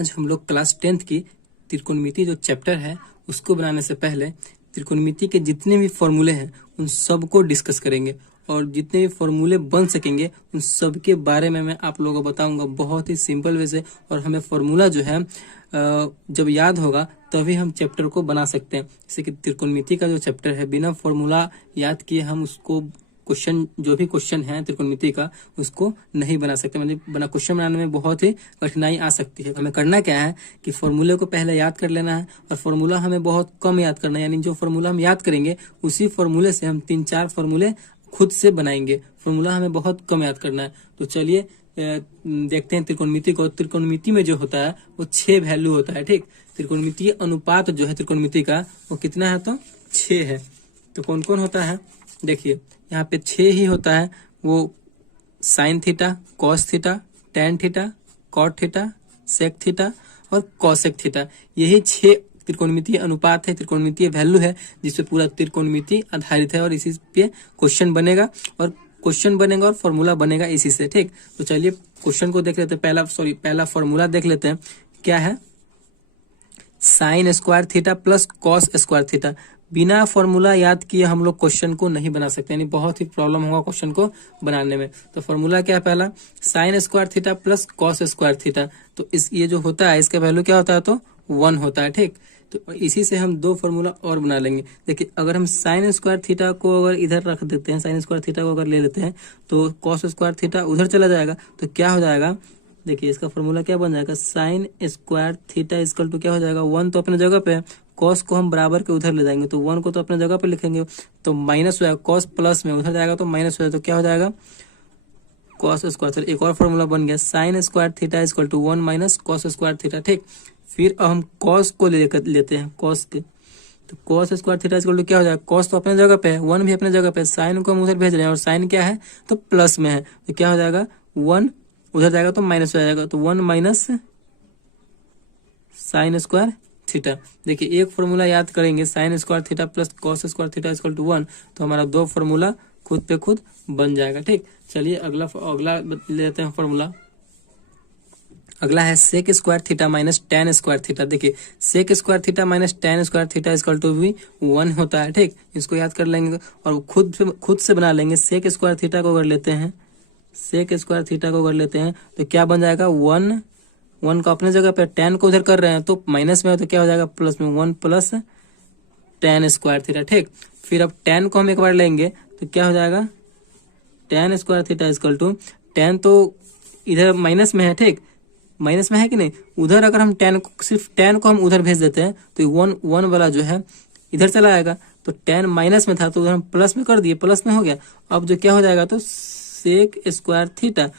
आज हम लोग क्लास 10th की त्रिकोणमिति जो चैप्टर है उसको बनाने से पहले त्रिकोणमिति के जितने भी फॉर्मूले हैं उन सबको डिस्कस करेंगे और जितने भी फॉर्मूले बन सकेंगे उन सब के बारे में मैं आप लोगों को बताऊंगा बहुत ही सिंपल वे से। और हमें फॉर्मूला जो है जब याद होगा तभी हम चैप्टर को बना सकते हैं। जैसे कि त्रिकोणमिति का जो चैप्टर है बिना फॉर्मूला याद किए हम उसको क्वेश्चन जो भी क्वेश्चन है त्रिकोणमिति का उसको नहीं बना सकते, मतलब बना क्वेश्चन बनाने में बहुत ही कठिनाई आ सकती है। हमें करना क्या है कि फॉर्मूले को पहले याद कर लेना है और फॉर्मूला हमें बहुत कम याद करना है, यानी जो फॉर्मूला हम याद करेंगे उसी फॉर्मूले से हम 3-4 फॉर्मूले खुद से बनाएंगे। फॉर्मूला हमें बहुत कम याद करना है। तो चलिए देखते हैं त्रिकोणमिति को। त्रिकोणमिति में जो होता है वो 6 वैल्यू होता है, ठीक। त्रिकोणमितीय अनुपात जो है त्रिकोणमिति का वो कितना है तो 6 है। तो कौन कौन होता है देखिए, यहाँ पे 6 ही होता है। वो sine theta, cos theta, tan theta, cot theta, sec theta और कॉसेक थीटा, यही 6 त्रिकोणमितीय अनुपात है, त्रिकोणमितीय वैल्यू है जिसपे पूरा त्रिकोणमिति आधारित है और इसी पे क्वेश्चन बनेगा और फॉर्मूला बनेगा इसी से, ठीक। तो चलिए क्वेश्चन को देख लेते हैं। पहला फॉर्मूला देख लेते हैं क्या है। Sign square theta plus cos square theta. बिना फॉर्मूला याद किए हम लोग क्वेश्चन को नहीं बना सकते, यानी बहुत ही प्रॉब्लम होगा क्वेश्चन को बनाने में। तो फॉर्मूला क्या है पहला, sign square theta plus cos square theta. तो ये जो होता है इसका वैल्यू क्या होता है तो 1 होता है, ठीक। तो इसी से हम 2 फॉर्मूला और बना लेंगे। देखिए अगर हम साइन स्क्वायर थीटा को अगर इधर रख देते हैं, साइन स्क्वायर थीटा को अगर ले लेते हैं तो कॉस स्क्वायर थीटा उधर चला जाएगा। तो क्या हो जाएगा, देखिए इसका फॉर्मूला क्या बन जाएगा, sine square theta equal to क्या हो जाएगा, 1 तो अपने जगह पे है, कॉस को हम बराबर के उधर ले जाएंगे तो 1 को तो अपने जगह पे लिखेंगे तो माइनस हो जाएगा, कॉस प्लस में उधर जाएगा तो माइनस हो जाएगा। तो क्या हो जाएगा कॉस स्क्वायर। चलो एक और फॉर्मूला बन गया, sine square theta equal to 1 minus cos square theta, ठीक। फिर अब हम कॉस को लेते हैं, कॉस के, तो cos square theta equal to क्या हो जाएगा, कॉस तो अपने जगह पे है, 1 भी अपने जगह पे है, साइन को हम उधर भेज रहे हैं और साइन क्या है तो प्लस में है। तो क्या हो जाएगा 1 उधर जाएगा तो माइनस हो जाएगा, तो 1 माइनस साइन स्क्वायर थीटा। देखिए एक फॉर्मूला याद करेंगे sine square theta plus cos square theta equal to 1, तो हमारा 2 फॉर्मूला खुद पे खुद बन जाएगा, ठीक। चलिए अगला लेते हैं फॉर्मूला। अगला है sec square theta minus tan square theta. देखिए sec square theta minus tan square theta equal to भी 1 होता है, ठीक। इसको याद कर लेंगे और खुद से बना लेंगे। सेक स्क्वायर थीटा को अगर लेते हैं, सेक स्क्वायर थीटा को अगर लेते हैं तो क्या बन जाएगा 1 को अपने जगह पे, टेन को उधर कर रहे हैं तो माइनस में हो तो क्या हो जाएगा प्लस में, 1 प्लस टेन स्क्वायर थीटा, ठीक। फिर अब टेन को हम एक बार लेंगे तो क्या हो जाएगा tan square theta equal to, tan तो इधर माइनस में है, ठीक, माइनस में है कि नहीं, उधर अगर हम सिर्फ टेन को हम उधर भेज देते हैं तो 1 वाला जो है इधर चला आएगा। तो टेन माइनस में था तो उधर हम प्लस में कर दिए, प्लस में हो गया। अब जो क्या हो जाएगा तो सेक स्क्वायर थीटा,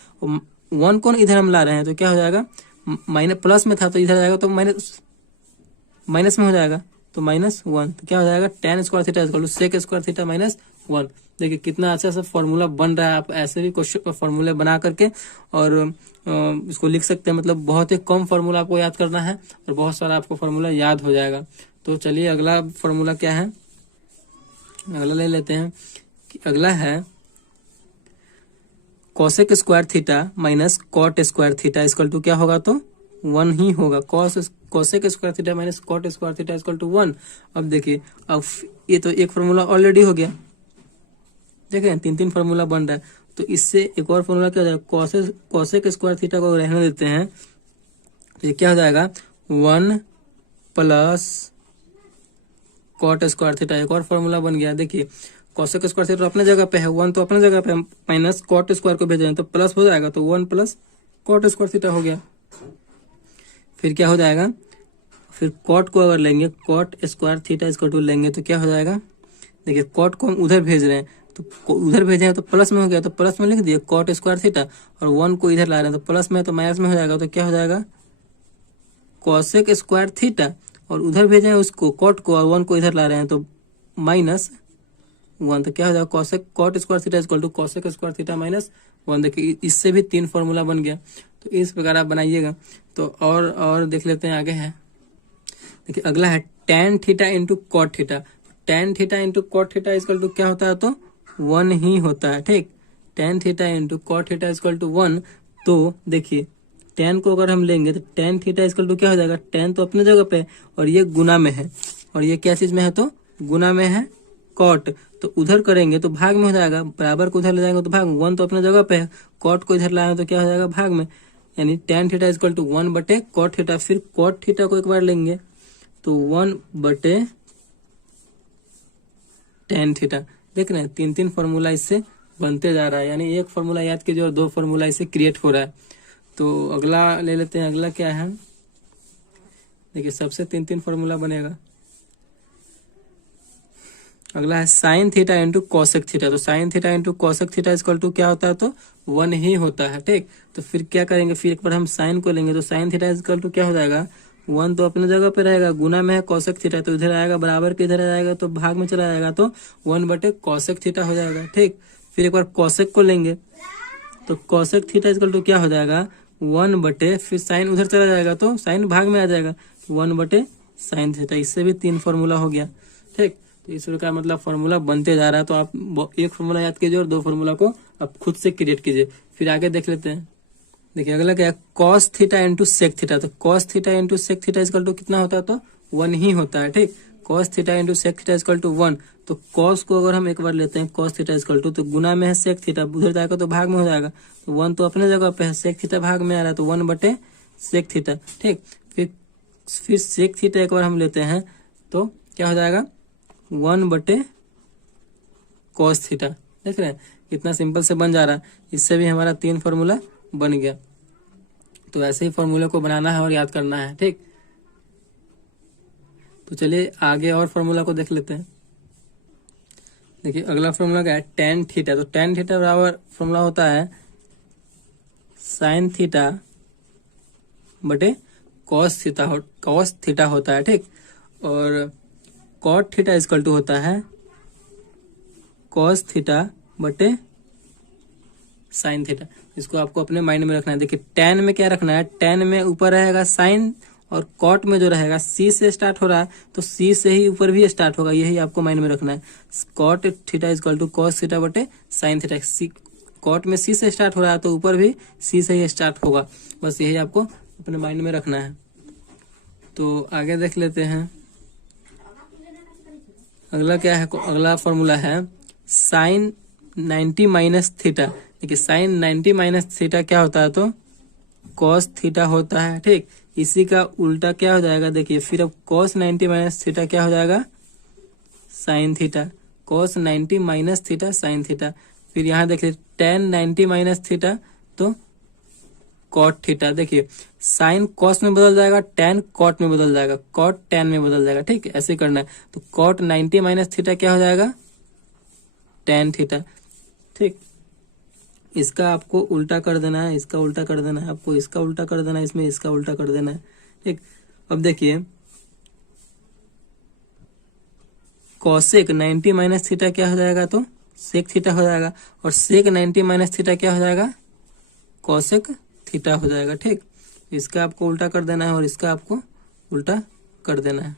1 को इधर हम ला रहे हैं तो क्या हो जाएगा माइनस, प्लस में था तो इधर जाएगा तो माइनस में हो जाएगा तो -1। तो क्या हो जाएगा tan square theta equal to sec square theta -1। देखिए कितना अच्छा सा फॉर्मूला बन रहा है। आप ऐसे भी क्वेश्चन फॉर्मूले बना करके और इसको लिख सकते हैं, मतलब बहुत ही कम फॉर्मूला आपको याद करना है और बहुत सारा आपको फॉर्मूला याद हो जाएगा। तो चलिए अगला फॉर्मूला क्या है, अगला ले लेते हैं। अगला है cosec square theta minus cot square theta equal to क्या होगा तो 1 ही होगा। Cosec square theta minus cot square theta equal to 1। अब देखिए अब ये तो एक फॉर्मूला ऑलरेडी हो गया, देखें 3 फॉर्मूला बन रहा है। तो इससे एक और फॉर्मूला क्या हो जाएगा, कॉसेक स्क्वायर थीटा को रहने देते हैं तो ये क्या हो जाएगा 1 प्लस कॉट स्क्वायर थीटा, एक और फॉर्मूला बन गया। देखिए कॉसेक स्क्वायर थीटा अपने जगह पे है, 1 तो अपने जगह पे, माइनस कॉट स्क्वायर को भेज रहे हैं तो प्लस हो जाएगा तो 1 प्लस कॉट स्क्वायर थीटा हो गया। फिर क्या हो जाएगा, फिर कॉट को अगर लेंगे, cot square theta equal to लेंगे तो क्या हो जाएगा, देखिए कॉट को हम उधर भेज रहे हैं तो उधर भेजे हैं तो प्लस में हो गया तो प्लस में लिख दिए कॉट स्क्वायर थीटा, और 1 को इधर ला रहे हैं तो प्लस में तो माइनस में हो जाएगा। तो क्या हो जाएगा कॉसेक स्क्वायर थीटा, और उधर भेजे हैं उसको कॉट को और 1 को इधर ला रहे हैं तो -1। तो क्या हो जाएगा cot square theta equal to cosec square theta -1। देखिए इससे भी 3 फॉर्मूला बन गया। तो इस प्रकार आप बनाइएगा। तो और देख लेते हैं आगे है। देखिए अगला है tan theta into cot theta. Tan theta into cot theta equal to क्या होता है तो 1 ही होता है, ठीक। Tan theta into cot theta equal to 1। तो देखिए tan को अगर हम लेंगे तो tan थीटा इक्वल टू क्या हो जाएगा, tan तो अपने जगह पे है और ये गुना में है, और ये क्या चीज में है, तो गुना में है कॉट, तो उधर करेंगे तो भाग में हो जाएगा, बराबर को उधर ले जाएंगे तो भाग में, 1 तो अपने जगह पे है, कॉट को इधर लाएंगे तो क्या हो जाएगा, भाग में, यानी tan थीटा इक्वल टू 1 बटे कॉट थीटा। फिर कॉट थीटा को एक बार लेंगे तो 1 बटे tan थीटा। देख रहे हैं 3 फॉर्मूला इससे बनते जा रहा है, यानी एक फॉर्मूला याद कीजिए और 2 फॉर्मूला इससे क्रिएट हो रहा है। तो अगला ले लेते हैं, अगला क्या है, देखिए सबसे 3 फॉर्मूला बनेगा। अगला है sine theta into cosec theta. तो sine theta into cosec theta equal to क्या होता है, तो 1 ही होता है, ठीक। तो फिर क्या करेंगे, फिर एक बार हम साइन को लेंगे तो साइन थीटा इक्वल टू क्या हो जाएगा, 1 तो अपने जगह पे रहेगा, गुना में है कॉसेक थीटा, तो इधर आएगा बराबर के इधर आएगा तो भाग में चला जाएगा, तो 1 बटे कॉसेक थीटा हो जाएगा, ठीक। फिर एक बार कॉसेक को लेंगे तो कॉसेक थीटा इक्वल टू क्या हो जाएगा, 1 बटे, फिर साइन उधर चला जाएगा तो साइन भाग में आ जाएगा, 1 बटे साइन थीटा। इससे भी 3 फॉर्मूला हो गया, ठीक। तो इस प्रकार मतलब फॉर्मूला बनते जा रहा है। तो आप एक फॉर्मूला याद कीजिए और 2 फॉर्मूला को आप खुद से क्रिएट कीजिए। फिर आगे देख लेते हैं। देखिए अगला क्या है, cos theta into sec theta. तो cos theta into sec theta equal to कितना होता है, तो 1 ही होता है, ठीक। Cos theta into sec theta equal to 1। तो कॉस को अगर हम एक बार लेते हैं, कॉस थीटा इक्वल टू, तो गुना में है सेक थीटा, उधर जाएगा तो भाग में हो जाएगा, तो 1 तो अपने जगह पे है, सेक थीटा भाग में आ रहा है, तो 1 बटे सेक थीटा, ठीक। फिर सेक थीटा एक बार हम लेते हैं तो क्या हो जाएगा, 1 बटे कॉस थीटा। देख रहे हैं कितना सिंपल से बन जा रहा है। इससे भी हमारा 3 फॉर्मूला बन गया। तो ऐसे ही फॉर्मूले को बनाना है और याद करना है, ठीक। तो चलिए आगे और फॉर्मूला को देख लेते हैं। देखिए अगला फॉर्मूला क्या है, tan थीटा। तो tan थीटा बराबर फॉर्मूला होता है साइन थीटा बटे कॉस थीटा होता है, ठीक। और कॉट थीटा इक्वल टू होता है कॉस थीटा बटे साइन थीटा। इसको आपको अपने माइंड में रखना है। देखिए tan में क्या रखना है, tan में ऊपर रहेगा साइन, और कॉट में जो रहेगा c से स्टार्ट हो रहा है तो c से ही ऊपर भी स्टार्ट होगा, यही आपको माइंड में रखना है। Cot theta equal to cos theta बटे साइन थीटा। कॉट में c से स्टार्ट हो रहा है तो ऊपर भी c से ही स्टार्ट होगा, बस यही आपको अपने माइंड में रखना है। तो आगे देख लेते हैं। अगला क्या है, अगला फॉर्मूला है साइन 90 माइनस थीटा। देखिए साइन 90 माइनस थीटा क्या होता है, तो कॉस थीटा होता है, ठीक। इसी का उल्टा क्या हो जाएगा, देखिए फिर अब कॉस 90 माइनस थीटा क्या हो जाएगा, sign theta. Cos 90 minus theta sine theta. फिर यहाँ देखिए tan 90 माइनस थीटा तो कॉट थीटा। देखिए साइन कॉस में बदल जाएगा, tan कॉट में बदल जाएगा, कॉट tan में बदल जाएगा, ठीक। ऐसे करना है। तो कॉट 90 माइनस थीटा क्या हो जाएगा, tan थीटा, ठीक। इसका आपको उल्टा कर देना है, इसका उल्टा कर देना है, आपको इसका उल्टा कर देना है, इसमें इसका उल्टा कर देना है, ठीक। अब देखिए कॉसेक 90 माइनस थीटा क्या हो जाएगा, तो सेक थीटा हो जाएगा, और सेक 90 माइनस थीटा क्या हो जाएगा, कॉसेक थीटा हो जाएगा, ठीक। इसका आपको उल्टा कर देना है और इसका आपको उल्टा कर देना है।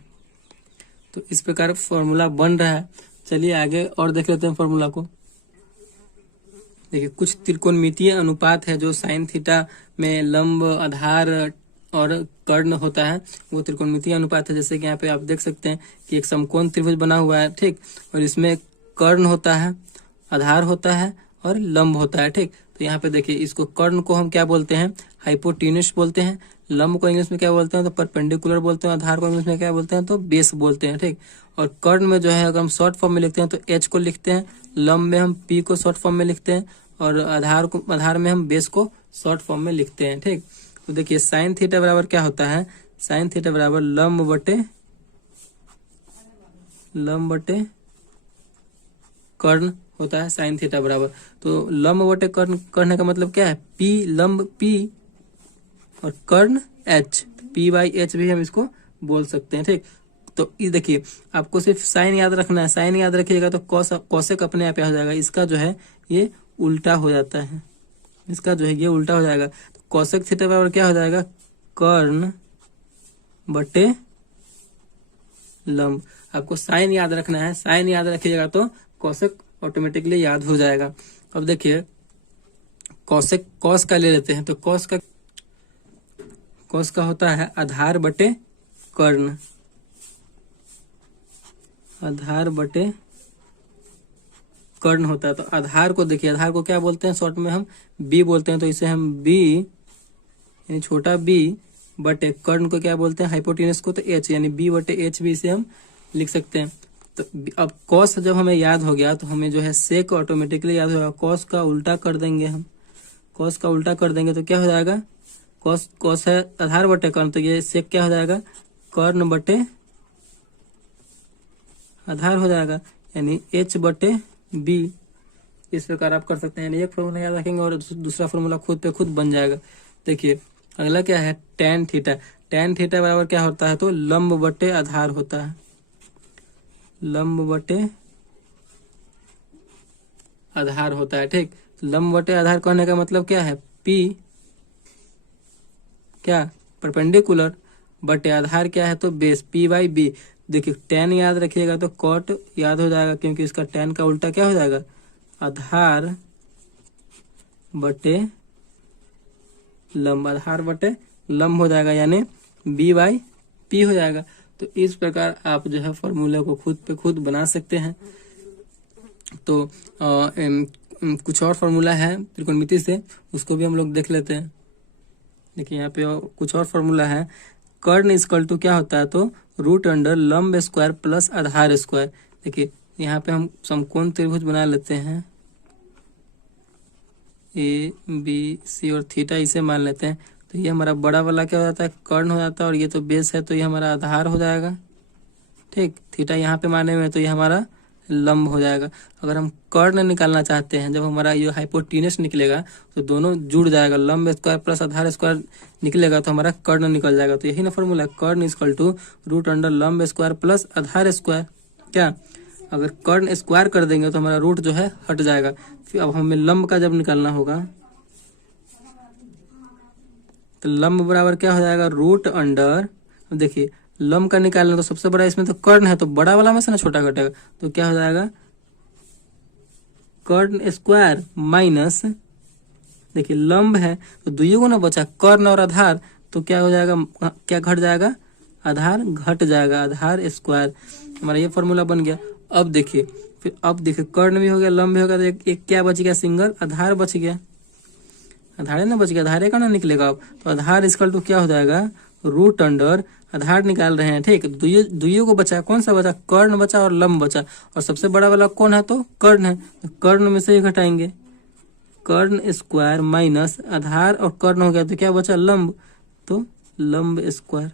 तो इस प्रकार फॉर्मूला बन रहा है। चलिए आगे और देख लेते हैं फॉर्मूला को। देखिए कुछ त्रिकोणमितीय अनुपात है जो साइन थीटा में लंब, आधार और कर्ण होता है, वो त्रिकोणमितीय अनुपात है। जैसे कि यहाँ पे आप देख सकते हैं कि एक समकोण त्रिभुज बना हुआ है, ठीक। और इसमें कर्ण होता है, आधार होता है और लंब होता है, ठीक। तो यहाँ पे देखिए इसको कर्ण को हम क्या बोलते हैं, हाइपोटेन्यूस बोलते हैं। लंब को इंग्लिश में क्या बोलते हैं, तो परपेंडिकुलर बोलते हैं। आधार को इंग्लिश में क्या बोलते हैं, तो बेस बोलते हैं, ठीक। और कर्ण में जो है अगर हम शॉर्ट फॉर्म में लिखते हैं तो एच को लिखते हैं, लंब में हम पी को शॉर्ट फॉर्म में लिखते हैं, और आधार में हम बेस को शॉर्ट फॉर्म में लिखते हैं, ठीक। तो देखिए साइन थीटा बराबर क्या होता है, साइन थीटा बराबर लंब बटे कर्ण होता है साइन थीटा बराबर। तो लंब बटे कर्ण का मतलब क्या है, पी लंब पी और कर्ण एच, p/h भी हम इसको बोल सकते हैं, ठीक। तो ये देखिए आपको सिर्फ साइन याद रखना है, साइन याद रखिएगा तो कॉसेक अपने आप हो जाएगा। इसका जो है ये उल्टा हो जाता है, इसका जो है ये उल्टा हो जाएगा। तो कॉसेक थीटा बराबर क्या हो जाएगा, कर्ण बटे लंब। आपको साइन याद रखना है, साइन याद रखिएगा तो कॉसेक ऑटोमेटिकली याद हो जाएगा। अब देखिए कॉसेक कॉस का ले लेते हैं। तो कॉस का कॉस का होता है आधार बटे कर्ण, आधार बटे कर्ण होता है। तो आधार को देखिए, आधार को क्या बोलते हैं शॉर्ट में हम बी बोलते हैं, तो इसे हम बी यानी छोटा बी बटे कर्ण को क्या बोलते हैं हाइपोटेनस को तो एच, यानी बी बटे एच भी इसे हम लिख सकते हैं। तो अब कॉस जब हमें याद हो गया तो हमें जो है सेक ऑटोमेटिकली याद होगा। कॉस का उल्टा कर देंगे हम, कॉस का उल्टा कर देंगे तो क्या हो जाएगा, कॉस कॉस है आधार बटे कर्ण, तो ये सेक क्या हो जाएगा कर्ण बटे आधार हो जाएगा, यानी एच बटे बी। इस प्रकार आप कर सकते हैं, यानी एक फॉर्मूला याद रखेंगे और दूसरा फॉर्मूला खुद पे खुद बन जाएगा। देखिए अगला क्या है tan थीटा, tan थीटा बराबर क्या होता है तो लंब बटे आधार होता है, लंब बटे आधार होता है। ठीक, लंब बटे आधार कहने का मतलब क्या है, P क्या परपेंडिकुलर बटे आधार क्या है तो बेस, P बाई बी। देखिए tan याद रखिएगा तो cot याद हो जाएगा, क्योंकि इसका tan का उल्टा क्या हो जाएगा आधार बटे लंब, आधार बटे लंब हो जाएगा, यानी b बाई पी हो जाएगा। तो इस प्रकार आप जो है फॉर्मूला को खुद पे खुद बना सकते हैं। तो कुछ और फॉर्मूला है त्रिकोणमिति से, उसको भी हम लोग देख लेते हैं। देखिए यहाँ पे कुछ और फॉर्मूला है, कर्ण इक्वल टू क्या होता है तो रूट अंडर लंब स्क्वायर प्लस आधार स्क्वायर। देखिए यहाँ पे हम समकोण त्रिभुज बना लेते हैं, ए बी सी और थीटा इसे मान लेते हैं। तो ये हमारा बड़ा वाला क्या हो जाता है कर्ण हो जाता है, और ये तो बेस है तो ये हमारा आधार हो जाएगा। ठीक, थीटा यहाँ पे माने हुए तो ये हमारा लंब हो जाएगा। अगर हम कर्ण निकालना चाहते हैं, जब हमारा ये हाइपोटेनस निकलेगा तो दोनों जुड़ जाएगा, लंब स्क्वायर प्लस आधार स्क्वायर निकलेगा तो हमारा कर्ण निकल जाएगा। तो यही ना फॉर्मूला, कर्ण इक्वल टू रूट अंडर लंब स्क्वायर प्लस आधार स्क्वायर। क्या, अगर कर्ण स्क्वायर कर देंगे तो हमारा रूट जो है हट जाएगा। फिर अब हमें लंब का जब निकालना होगा तो लंब बराबर क्या हो जाएगा रूट अंडर, देखिए लंब का निकालना तो सबसे बड़ा इसमें तो कर्ण है, तो बड़ा वाला में से ना छोटा घटेगा, तो क्या हो जाएगा कर्ण स्क्वायर माइनस, देखिए लंब है तो दुइयों को ना बचा कर्ण और आधार, तो क्या हो जाएगा क्या घट जाएगा आधार घट जाएगा, आधार स्क्वायर। हमारा ये फॉर्मूला बन गया। अब देखिए फिर अब देखिए कर्ण भी हो गया लंब भी हो गया, तो एक क्या बच गया सिंगल आधार बच गया, आधार ना बच गया, आधार का ना निकलेगा अब, तो आधार इक्वल टू क्या हो जाएगा रूट अंडर, आधार निकाल रहे हैं। ठीक, दुइयों को बचा, कौन सा बचा कर्ण बचा और लंब बचा, और सबसे बड़ा वाला कौन है तो कर्ण है, तो कर्ण में से ही घटाएंगे, कर्ण स्क्वायर माइनस आधार और कर्ण हो गया तो क्या बचा लंब, तो लंब स्क्वायर।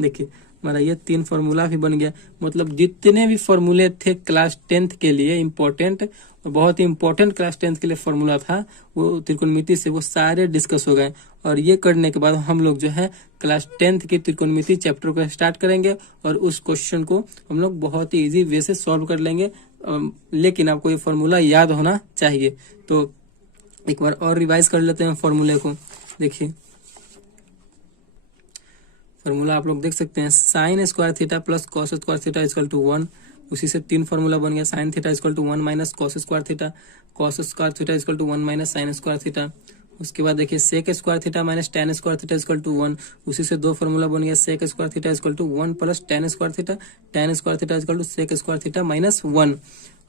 देखिए हमारा ये 3 फॉर्मूला भी बन गया। मतलब जितने भी फॉर्मूले थे क्लास 10th के लिए इम्पोर्टेंट, और बहुत ही इम्पोर्टेंट क्लास 10th के लिए फॉर्मूला था वो त्रिकोणमिति से, वो सारे डिस्कस हो गए। और ये करने के बाद हम लोग जो है क्लास 10th की त्रिकोणमिति चैप्टर को स्टार्ट करेंगे, और उस क्वेश्चन को हम लोग बहुत ही ईजी वे से सॉल्व कर लेंगे। लेकिन आपको ये फॉर्मूला याद होना चाहिए। तो एक बार और रिवाइज कर लेते हैं फॉर्मूले को। देखिए फॉर्मूला आप लोग देख सकते हैं, sine square theta plus cos square theta equal to 1। उसी से 3 फॉर्मूला बन गया, sine theta equal to 1 minus cos square theta, cos square theta equal to 1 minus sine square theta. उसके बाद देखिए sec square theta minus tan square theta equal to 1। उसी से 2 formula बन गया, sec square theta equal to 1 plus tan square theta, tan square theta equal to sec square theta minus 1।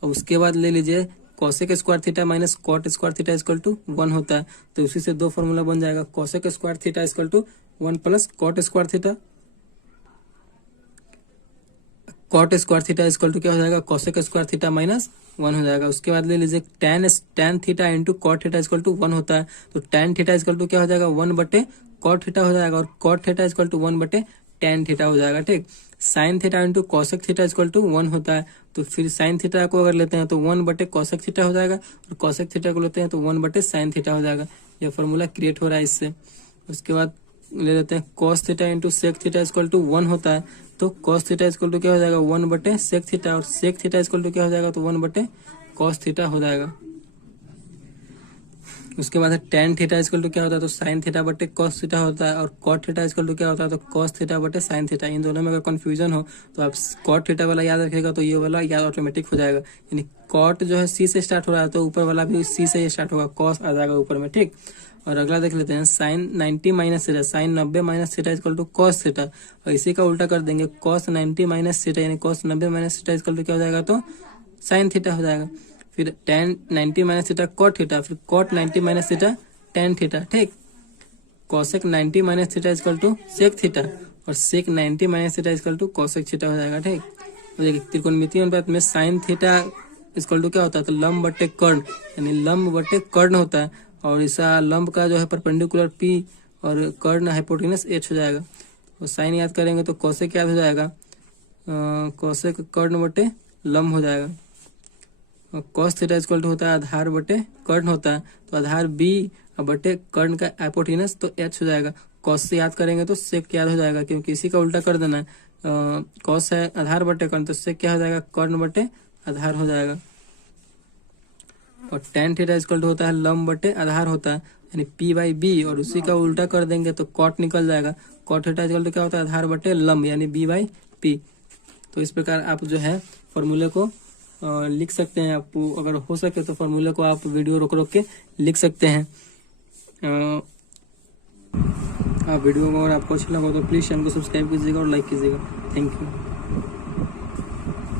और उसके बाद ले लीजिए cosec square theta minus cot square theta equal to 1 होता है। तो उसी से 2 फॉर्मूला बन जाएगा, cosec square theta equal to 1 plus cot square theta, cot square theta equal to क्या हो जाएगा कॉसेक स्क्वायर थीटा माइनस 1 हो जाएगा। उसके बाद ले लीजिए tan theta into cot theta equal to 1 होता है, तो टेन थीटा इक्वल टू क्या हो जाएगा 1 बटे कॉट थीटा हो जाएगा, और कॉट थीटा इक्वल टू 1 बटे टेन थीटा हो जाएगा। ठीक, sine theta into cosec theta equal to 1 होता है, तो फिर साइन थीटा को अगर लेते हैं तो 1 बटे कॉसेक थीटा हो जाएगा, और कॉसेक थीटा को लेते हैं तो 1 बटे साइन थीटा हो जाएगा। यह फॉर्मूला क्रिएट हो रहा है इससे। उसके बाद ले लेते हैं cos theta into sec theta equal to 1 होता है, तो कॉस थीटा इक्वल टू क्या हो जाएगा 1 बटे सेक थीटा, और सेक थीटा इक्वल टू क्या हो जाएगा तो 1 बटे कॉस थीटा हो जाएगा। उसके बाद टेन थीटा इक्वल टू क्या होता है तो साइन थीटा बटे कॉस थीटा होता है, और कॉट थीटा इक्वल टू क्या होता है तो कॉस थीटा बटे साइन थीटा। इन दोनों में अगर कंफ्यूजन हो तो आप कॉट थीटा वाला याद रखेगा तो ये वाला याद ऑटोमेटिक हो जाएगा। यानी कॉट जो है सी से स्टार्ट हो रहा है तो ऊपर वाला भी सी से ही स्टार्ट होगा, कॉस आ जाएगा ऊपर में। ठीक, और अगला देख लेते हैं sine 90 minus theta, sine 90 minus theta equal to cos theta. और इसी का उल्टा कर देंगे, कॉस 90 माइनस थीटा यानी cos 90 minus theta equal to क्या हो जाएगा, तो साइन थीटा हो जाएगा। फिर tan 90 minus theta cot theta, फिर cot 90 minus theta tan theta, ठीक। Cosec 90 minus theta equal to sec theta, और sec 90 minus theta equal to cosec theta हो जाएगा, ठीक। तो देखिए त्रिकोणमितीय अनुपात में साइन थीटा इक्वल टू क्या होता है, तो लंब बटे कर्ण, यानी लंब बटे कर्ण होता है। और इसका लंब का जो है परपेंडिकुलर पी और कर्ण हाइपोटेनस एच हो जाएगा। तो साइन याद करेंगे तो कॉसेक याद हो जाएगा, कॉसेक कर्ण बटे लंब हो जाएगा। और कॉस थीटा इक्वल टू होता है आधार बटे कर्ण होता है, तो आधार बी बटे कर्ण का हाइपोटेनस तो एच हो जाएगा। कॉस से याद करेंगे तो सेक याद हो जाएगा, क्योंकि इसी का उल्टा कर देना है। कॉस है आधार बटे कर्ण, तो सेक क्या हो जाएगा, कर्ण बटे आधार हो जाएगा। और टेन थीटा इक्वल टू होता है लंब बटे आधार होता है, यानी पी बाई बी, और उसी का उल्टा कर देंगे तो कॉट निकल जाएगा। कॉट थीटा इक्वल टू क्या होता है, आधार बटे लंब यानी बी बाई पी। तो इस प्रकार आप जो है फॉर्मूले को लिख सकते हैं। आपको अगर हो सके तो फॉर्मूले को आप वीडियो रोक रोक के लिख सकते हैं। आप वीडियो को अगर आपको अच्छा लगा तो प्लीज चैनल को सब्सक्राइब कीजिएगा और लाइक कीजिएगा। Thank you.